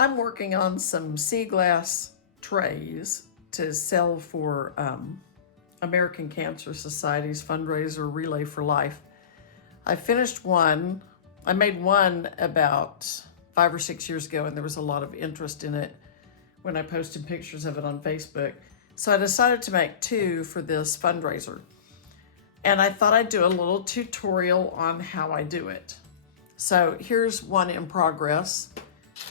I'm working on some sea glass trays to sell for American Cancer Society's fundraiser Relay for Life. I finished one. I made one about 5 or 6 years ago, and there was a lot of interest in it when I posted pictures of it on Facebook. So I decided to make two for this fundraiser. And I thought I'd do a little tutorial on how I do it. So here's one in progress.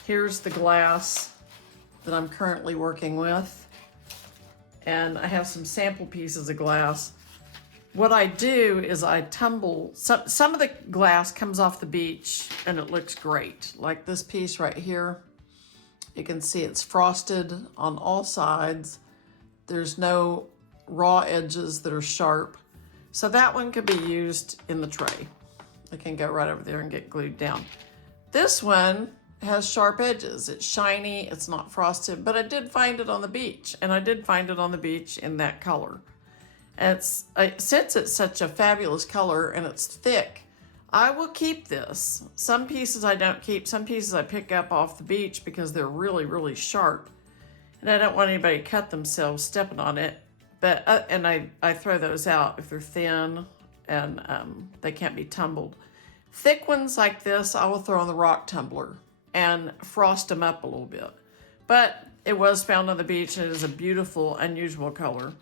Here's the glass that I'm currently working with. And I have some sample pieces of glass. What I do is I tumble, some of the glass comes off the beach and it looks great. Like this piece right here, you can see it's frosted on all sides. There's no raw edges that are sharp. So that one could be used in the tray. It can go right over there and get glued down. This one has sharp edges. It's shiny, it's not frosted, but I did find it on the beach, and I did find it on the beach in that color. And since it's such a fabulous color and it's thick, I will keep this. Some pieces I don't keep, some pieces I pick up off the beach because they're really, really sharp. And I don't want anybody to cut themselves stepping on it. But and I throw those out if they're thin and they can't be tumbled. Thick ones like this, I will throw in the rock tumbler and frost them up a little bit. But it was found on the beach and it is a beautiful, unusual color.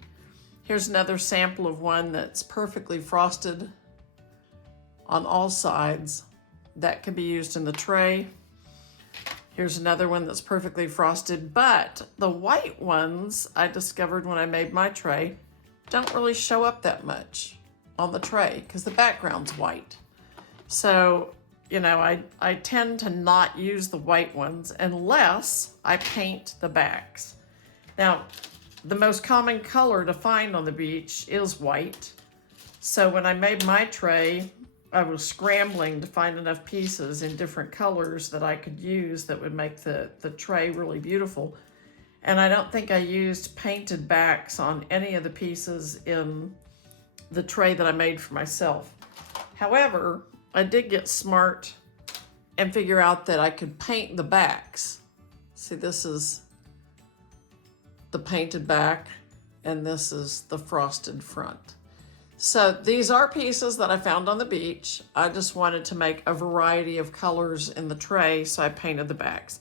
Here's another sample of one that's perfectly frosted on all sides. That can be used in the tray. Here's another one that's perfectly frosted, but the white ones I discovered when I made my tray don't really show up that much on the tray because the background's white. So, you know, I tend to not use the white ones unless I paint the backs. Now, the most common color to find on the beach is white. So when I made my tray, I was scrambling to find enough pieces in different colors that I could use that would make the tray really beautiful. And I don't think I used painted backs on any of the pieces in the tray that I made for myself. However, I did get smart and figure out that I could paint the backs. See, this is the painted back and this is the frosted front. So these are pieces that I found on the beach. I just wanted to make a variety of colors in the tray, so I painted the backs.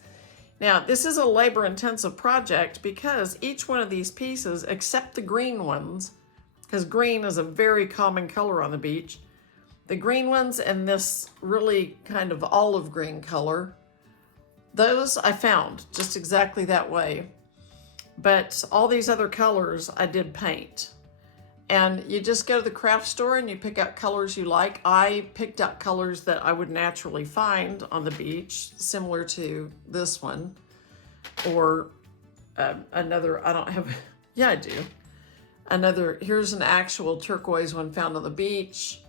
Now, this is a labor-intensive project because each one of these pieces, except the green ones, because green is a very common color on the beach, the green ones and this really kind of olive green color, those I found just exactly that way. But all these other colors I did paint. And you just go to the craft store and you pick out colors you like. I picked out colors that I would naturally find on the beach, similar to this one. Or another, I don't have, yeah, I do. Another, here's an actual turquoise one found on the beach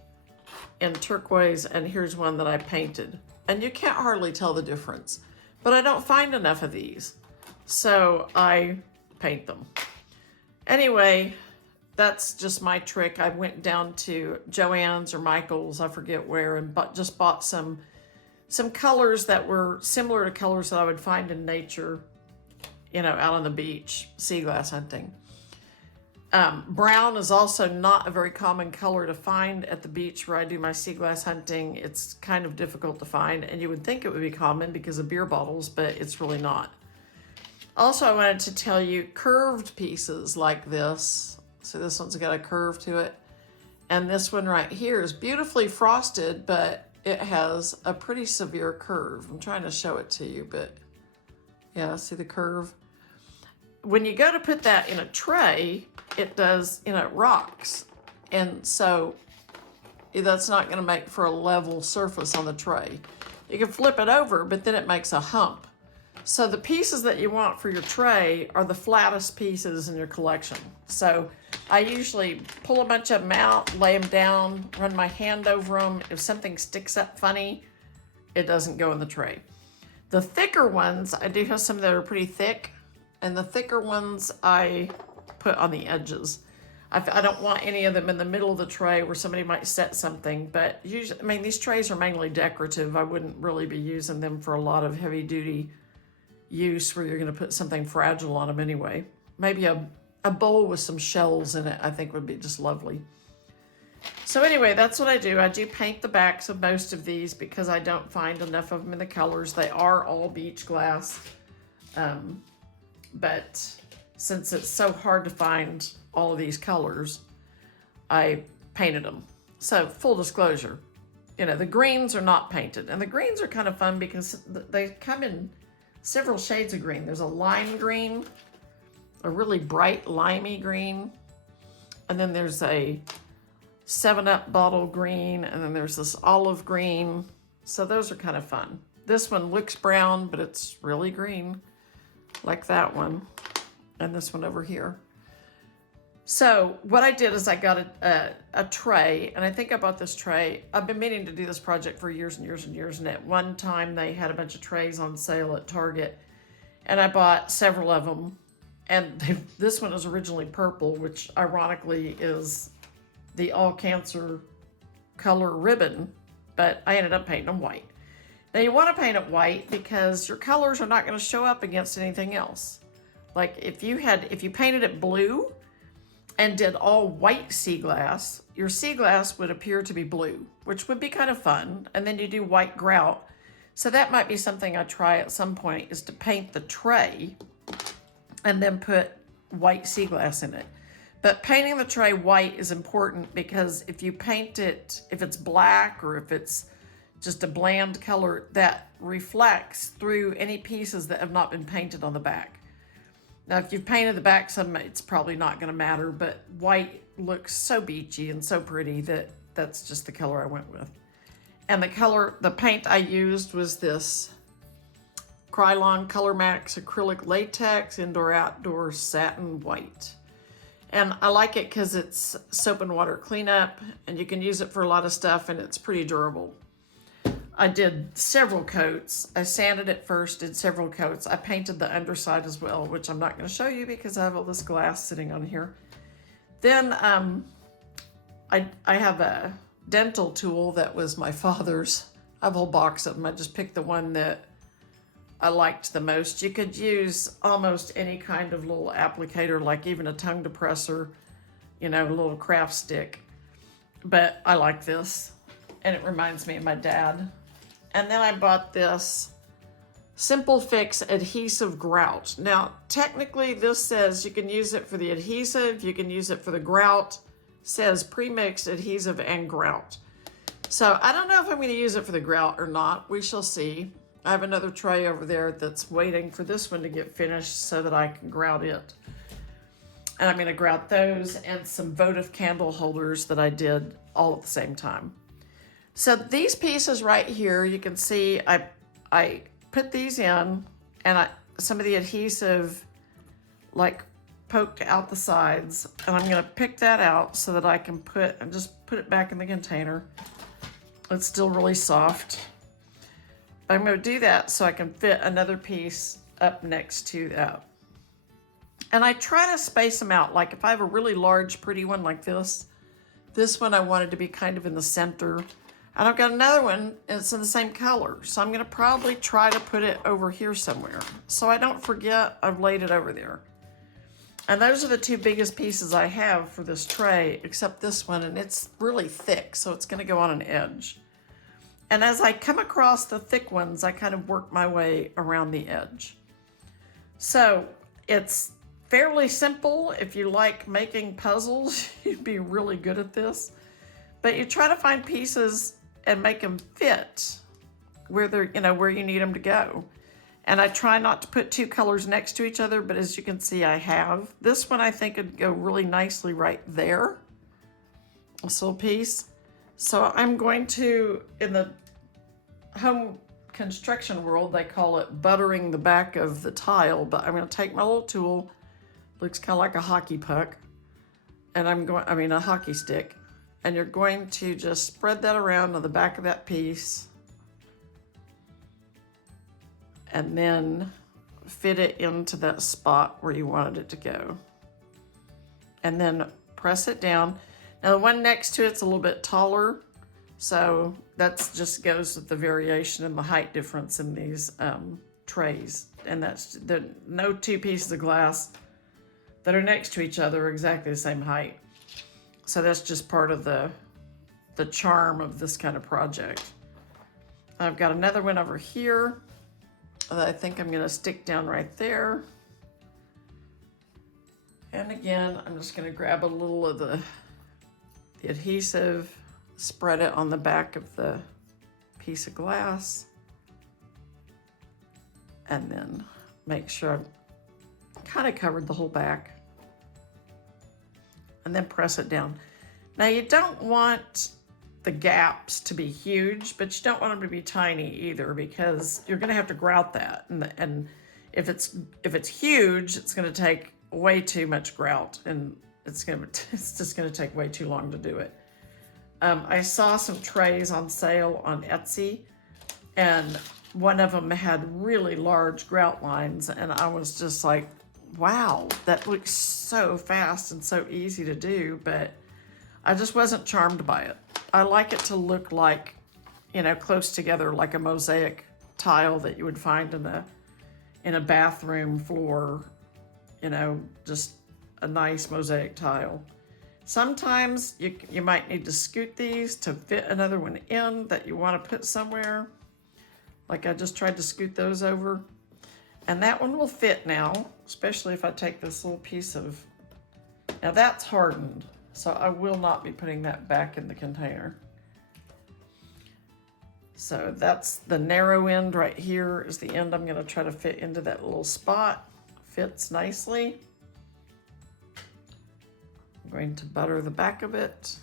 in turquoise, and here's one that I painted. And you can't hardly tell the difference. But I don't find enough of these, so I paint them. Anyway, that's just my trick. I went down to Joann's or Michael's, I forget where, and just bought some colors that were similar to colors that I would find in nature, you know, out on the beach, sea glass hunting. Brown is also not a very common color to find at the beach where I do my sea glass hunting. It's kind of difficult to find, and you would think it would be common because of beer bottles, but it's really not. Also, I wanted to tell you curved pieces like this. So this one's got a curve to it. And this one right here is beautifully frosted, but it has a pretty severe curve. I'm trying to show it to you, but yeah, see the curve? When you go to put that in a tray, it does, you know, it rocks. And so that's not gonna make for a level surface on the tray. You can flip it over, but then it makes a hump. So the pieces that you want for your tray are the flattest pieces in your collection. So I usually pull a bunch of them out, lay them down, run my hand over them. If something sticks up funny, it doesn't go in the tray. The thicker ones, I do have some that are pretty thick, and the thicker ones I put on the edges. I don't want any of them in the middle of the tray where somebody might set something, but usually, I mean, these trays are mainly decorative. I wouldn't really be using them for a lot of heavy duty use where you're going to put something fragile on them anyway. Maybe a bowl with some shells in it, I think would be just lovely. So anyway, that's what I do. I do paint the backs of most of these because I don't find enough of them in the colors. They are all beach glass, but since it's so hard to find all of these colors, I painted them. So full disclosure, the greens are not painted, and the greens are kind of fun because they come in several shades of green. There's a lime green, a really bright limey green, and then there's a 7-Up bottle green, and then there's this olive green. So those are kind of fun. This one looks brown, but it's really green, like that one, and this one over here. So what I did is I got a tray, and I think I bought this tray. I've been meaning to do this project for years and years and years, and at one time they had a bunch of trays on sale at Target, and I bought several of them. And this one is originally purple, which ironically is the all cancer color ribbon, but I ended up painting them white. Now you want to paint it white because your colors are not going to show up against anything else. Like if you painted it blue and did all white sea glass, your sea glass would appear to be blue, which would be kind of fun. And then you do white grout. So that might be something I try at some point, is to paint the tray and then put white sea glass in it. But painting the tray white is important because if you paint it, if it's black or if it's just a bland color, that reflects through any pieces that have not been painted on the back. Now, if you've painted the back some, it's probably not going to matter, but white looks so beachy and so pretty that that's just the color I went with. And the paint I used was this Krylon Color Max Acrylic Latex Indoor Outdoor Satin White. And I like it because it's soap and water cleanup, and you can use it for a lot of stuff, and it's pretty durable. I did several coats. I sanded it first, did several coats. I painted the underside as well, which I'm not going to show you because I have all this glass sitting on here. Then I have a dental tool that was my father's. I have a whole box of them. I just picked the one that I liked the most. You could use almost any kind of little applicator, like even a tongue depressor, a little craft stick. But I like this, and it reminds me of my dad. And then I bought this Simple Fix Adhesive Grout. Now, technically this says you can use it for the adhesive, you can use it for the grout. It says pre-mixed adhesive and grout. So I don't know if I'm going to use it for the grout or not. We shall see. I have another tray over there that's waiting for this one to get finished so that I can grout it. And I'm going to grout those and some votive candle holders that I did all at the same time. So these pieces right here, you can see I put these in, and some of the adhesive like poked out the sides, and I'm going to pick that out so that I can just put it back in the container. It's still really soft. I'm going to do that so I can fit another piece up next to that. And I try to space them out. Like if I have a really large, pretty one like this one I wanted to be kind of in the center. And I've got another one, and it's in the same color. So I'm going to probably try to put it over here somewhere. So I don't forget I've laid it over there. And those are the two biggest pieces I have for this tray, except this one, and it's really thick, so it's going to go on an edge. And as I come across the thick ones, I kind of work my way around the edge. So it's fairly simple. If you like making puzzles, you'd be really good at this. But you try to find pieces and make them fit where they're, where you need them to go. And I try not to put two colors next to each other, but as you can see, I have. This one I think would go really nicely right there. This little piece. So I'm going to, in the home construction world, they call it buttering the back of the tile, but I'm going to take my little tool, looks kind of like a hockey puck, and a hockey stick, and you're going to just spread that around on the back of that piece, and then fit it into that spot where you wanted it to go. And then press it down. Now the one next to it's a little bit taller, so that just goes with the variation in the height difference in these trays. and that's no two pieces of glass that are next to each other are exactly the same height. So that's just part of the charm of this kind of project. I've got another one over here that I think I'm gonna stick down right there. And again, I'm just gonna grab a little of the adhesive, spread it on the back of the piece of glass, and then make sure I've kind of covered the whole back, and then press it down. Now you don't want the gaps to be huge, but you don't want them to be tiny either, because you're going to have to grout that, and if it's huge, it's going to take way too much grout, and it's just going to take way too long to do it. I saw some trays on sale on Etsy, and one of them had really large grout lines, and I was just like, wow, that looks so fast and so easy to do, but I just wasn't charmed by it. I like it to look like, you know, close together, like a mosaic tile that you would find in a bathroom floor, you know, just a nice mosaic tile. Sometimes you might need to scoot these to fit another one in that you want to put somewhere. Like I just tried to scoot those over. And that one will fit now, especially if I take this little piece of, now that's hardened, so I will not be putting that back in the container. So that's the narrow end right here is the end I'm going to try to fit into that little spot. Fits nicely. I'm going to butter the back of it.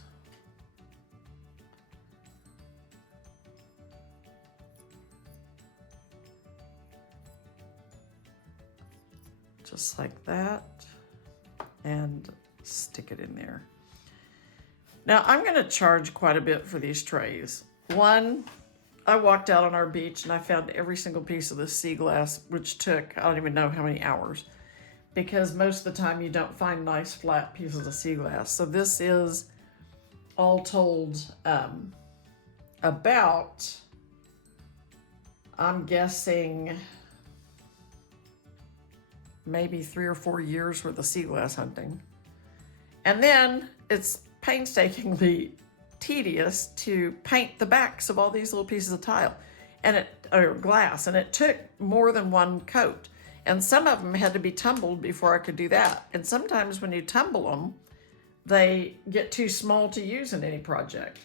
Just like that, and stick it in there. Now I'm going to charge quite a bit for these trays. One, I walked out on our beach and I found every single piece of this sea glass, which took, I don't even know how many hours, because most of the time you don't find nice flat pieces of sea glass. So this is all told about, I'm guessing, maybe 3 or 4 years worth of sea glass hunting. And then it's painstakingly tedious to paint the backs of all these little pieces of tile or glass, and it took more than one coat. And some of them had to be tumbled before I could do that. And sometimes when you tumble them, they get too small to use in any project.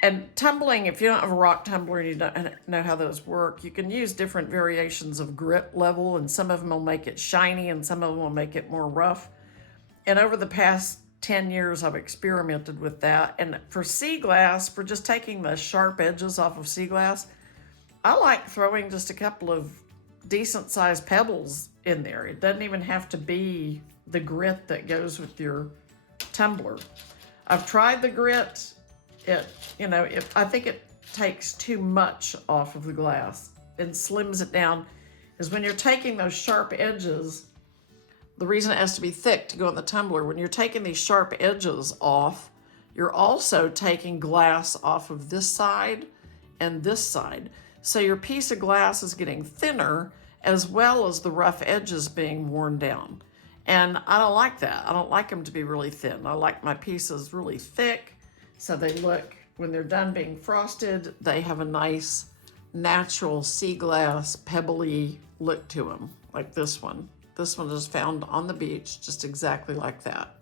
And tumbling, if you don't have a rock tumbler and you don't know how those work, you can use different variations of grit level, and some of them will make it shiny and some of them will make it more rough. And over the past 10 years, I've experimented with that. And for sea glass, for just taking the sharp edges off of sea glass, I like throwing just a couple of decent sized pebbles in there. It doesn't even have to be the grit that goes with your tumbler. I've tried the grit. I think it takes too much off of the glass and slims it down, is when you're taking those sharp edges, the reason it has to be thick to go in the tumbler, when you're taking these sharp edges off, you're also taking glass off of this side and this side. So your piece of glass is getting thinner as well as the rough edges being worn down. And I don't like that. I don't like them to be really thin. I like my pieces really thick, so they look, when they're done being frosted, they have a nice natural sea glass pebbly look to them, like this one. This one is found on the beach, just exactly like that.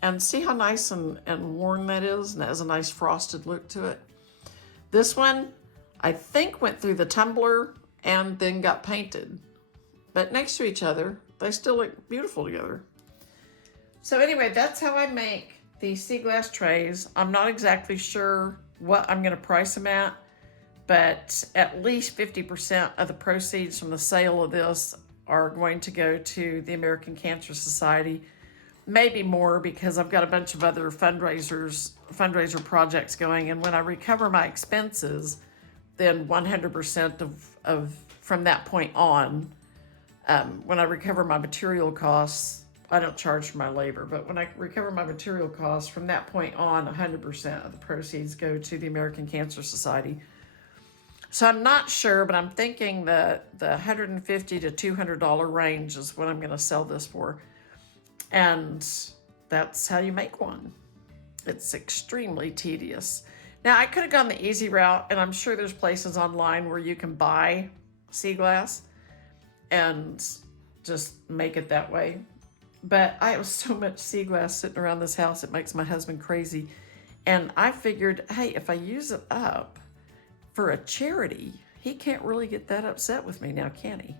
And see how nice and worn that is, and it has a nice frosted look to it. This one, I think, went through the tumbler and then got painted. But next to each other, they still look beautiful together. So anyway, that's how I make these sea glass trays. I'm not exactly sure what I'm going to price them at, but at least 50% of the proceeds from the sale of this are going to go to the American Cancer Society. Maybe more, because I've got a bunch of other fundraiser projects going, and when I recover my expenses, then 100% of from that point on, when I recover my material costs, I don't charge for my labor, but when I recover my material costs, from that point on, 100% of the proceeds go to the American Cancer Society. So I'm not sure, but I'm thinking that the $150 to $200 range is what I'm going to sell this for. And that's how you make one. It's extremely tedious. Now, I could have gone the easy route, and I'm sure there's places online where you can buy sea glass and just make it that way. But I have so much sea glass sitting around this house, it makes my husband crazy. And I figured, hey, if I use it up for a charity, he can't really get that upset with me now, can he?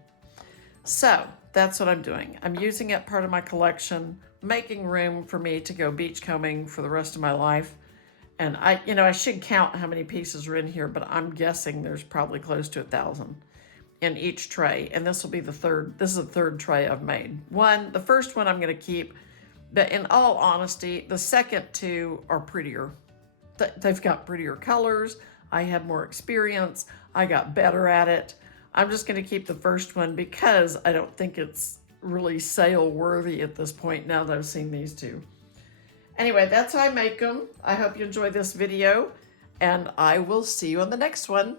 So that's what I'm doing. I'm using it part of my collection, making room for me to go beachcombing for the rest of my life. And I should count how many pieces are in here, but I'm guessing there's probably close to 1,000 in each tray. And this will be the third. This is the third tray I've made. The first one I'm going to keep, but in all honesty, the second two are prettier. They've got prettier colors. I have more experience. I got better at it. I'm just going to keep the first one because I don't think it's really sale worthy at this point now that I've seen these two. Anyway, that's how I make them. I hope you enjoyed this video, and I will see you on the next one.